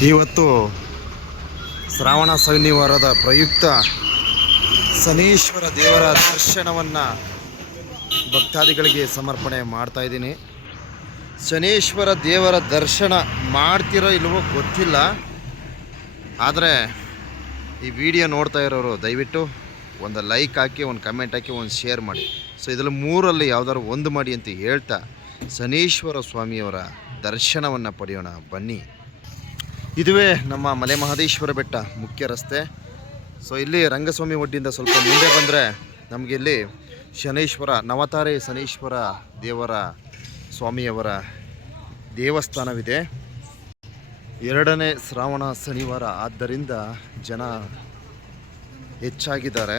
ಇವತ್ತು ಶ್ರಾವಣ ಶನಿವಾರದ ಪ್ರಯುಕ್ತ ಶನೀಶ್ವರ ದೇವರ ದರ್ಶನವನ್ನು ಭಕ್ತಾದಿಗಳಿಗೆ ಸಮರ್ಪಣೆ ಮಾಡ್ತಾ ಇದ್ದೀನಿ. ಶನೀಶ್ವರ ದೇವರ ದರ್ಶನ ಮಾಡ್ತಿರೋ ಇಲ್ವೋ ಗೊತ್ತಿಲ್ಲ. ಆದರೆ ಈ ವಿಡಿಯೋ ನೋಡ್ತಾ ಇರೋರು ದಯವಿಟ್ಟು ಒಂದು ಲೈಕ್ ಹಾಕಿ, ಒಂದು ಕಮೆಂಟ್ ಹಾಕಿ, ಒಂದು ಶೇರ್ ಮಾಡಿ. ಸೊ, ಇದರಲ್ಲಿ ಮೂರಲ್ಲಿ ಯಾವ್ದಾದ್ರು ಒಂದು ಮಾಡಿ ಅಂತ ಹೇಳ್ತಾ ಶನೀಶ್ವರ ಸ್ವಾಮಿಯವರ ದರ್ಶನವನ್ನು ಪಡೆಯೋಣ. ಬನ್ನಿ. ಇದುವೇ ನಮ್ಮ ಮಲೆ ಮಹದೇಶ್ವರ ಬೆಟ್ಟ ಮುಖ್ಯ ರಸ್ತೆ. ಸೊ ಇಲ್ಲಿ ರಂಗಸ್ವಾಮಿ ಒಡ್ಡಿಯಿಂದ ಸ್ವಲ್ಪ ಮುಂದೆ ಬಂದರೆ ನಮಗೆ ಇಲ್ಲಿ ಶನೇಶ್ವರ, ನವತಾರೆ ಶನೇಶ್ವರ ದೇವರ ಸ್ವಾಮಿಯವರ ದೇವಸ್ಥಾನವಿದೆ. ಎರಡನೇ ಶ್ರಾವಣ ಶನಿವಾರ ಆದ್ದರಿಂದ ಜನ ಹೆಚ್ಚಾಗಿದ್ದಾರೆ.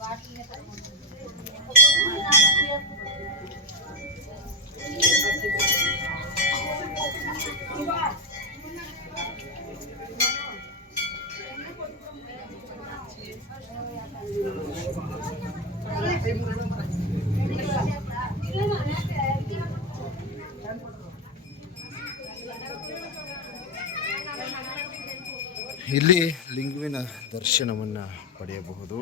ಬಾಟ್ಲಿನ ತಗೊಂಡು ಇಲ್ಲಿ ಲಿಂಗುವಿನ ದರ್ಶನವನ್ನು ಪಡೆಯಬಹುದು.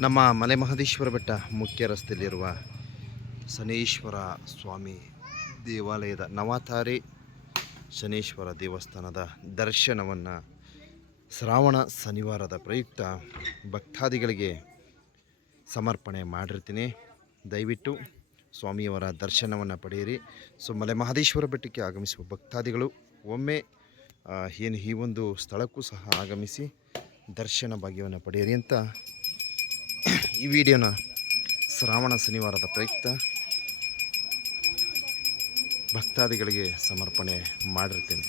ನಮ್ಮ ಮಲೆ ಮಹದೇಶ್ವರ ಬೆಟ್ಟ ಮುಖ್ಯ ರಸ್ತೆಯಲ್ಲಿರುವ ಶನೇಶ್ವರ ಸ್ವಾಮಿ ದೇವಾಲಯದ ನವತಾರಿ ಶನೇಶ್ವರ ದೇವಸ್ಥಾನದ ದರ್ಶನವನ್ನು ಶ್ರಾವಣ ಶನಿವಾರದ ಪ್ರಯುಕ್ತ ಭಕ್ತಾದಿಗಳಿಗೆ ಸಮರ್ಪಣೆ ಮಾಡಿರ್ತೀನಿ. ದಯವಿಟ್ಟು ಸ್ವಾಮಿಯವರ ದರ್ಶನವನ್ನು ಪಡೆಯಿರಿ. ಸೊ, ಮಲೆ ಮಹದೇಶ್ವರ ಬೆಟ್ಟಕ್ಕೆ ಆಗಮಿಸುವ ಭಕ್ತಾದಿಗಳು ಒಮ್ಮೆ ಏನು ಈ ಒಂದು ಸ್ಥಳಕ್ಕೂ ಸಹ ಆಗಮಿಸಿ ದರ್ಶನ ಭಾಗ್ಯವನ್ನು ಪಡೆಯಿರಿ ಅಂತ ಈ ವಿಡಿಯೋನ ಶ್ರಾವಣ ಶನಿವಾರದ ಪ್ರಯುಕ್ತ ಭಕ್ತಾದಿಗಳಿಗೆ ಸಮರ್ಪಣೆ ಮಾಡಿರ್ತೀನಿ.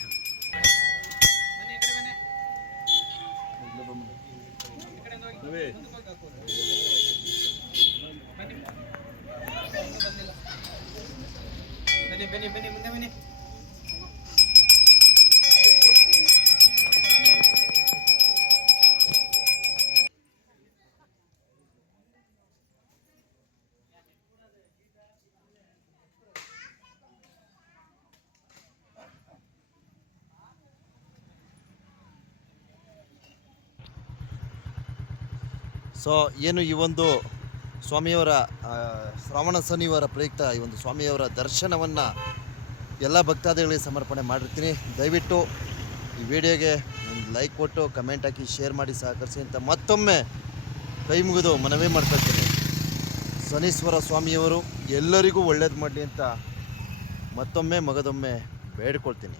ಬನ್ನಿ ಬನ್ನಿ ಬನ್ನಿ ಮುಂದೆ ಬನ್ನಿ. ಸೊ ಏನು ಈ ಒಂದು ಸ್ವಾಮಿಯವರ ಶ್ರವಣ ಶನಿವಾರ ಪ್ರಯುಕ್ತ ಈ ಒಂದು ಸ್ವಾಮಿಯವರ ದರ್ಶನವನ್ನು ಎಲ್ಲ ಭಕ್ತಾದಿಗಳಿಗೆ ಸಮರ್ಪಣೆ ಮಾಡಿರ್ತೀನಿ. ದಯವಿಟ್ಟು ಈ ವಿಡಿಯೋಗೆ ಒಂದು ಲೈಕ್ ಕೊಟ್ಟು, ಕಮೆಂಟ್ ಹಾಕಿ, ಶೇರ್ ಮಾಡಿ ಸಹಕರಿಸಿ ಅಂತ ಮತ್ತೊಮ್ಮೆ ಕೈ ಮುಗಿದು ಮನವಿ ಮಾಡ್ಕೊಳ್ತೀನಿ. ಶನೀಶ್ವರ ಸ್ವಾಮಿಯವರು ಎಲ್ಲರಿಗೂ ಒಳ್ಳೇದು ಮಾಡಲಿ ಅಂತ ಮತ್ತೊಮ್ಮೆ, ಮಗದೊಮ್ಮೆ ಬೇಡ್ಕೊಳ್ತೀನಿ.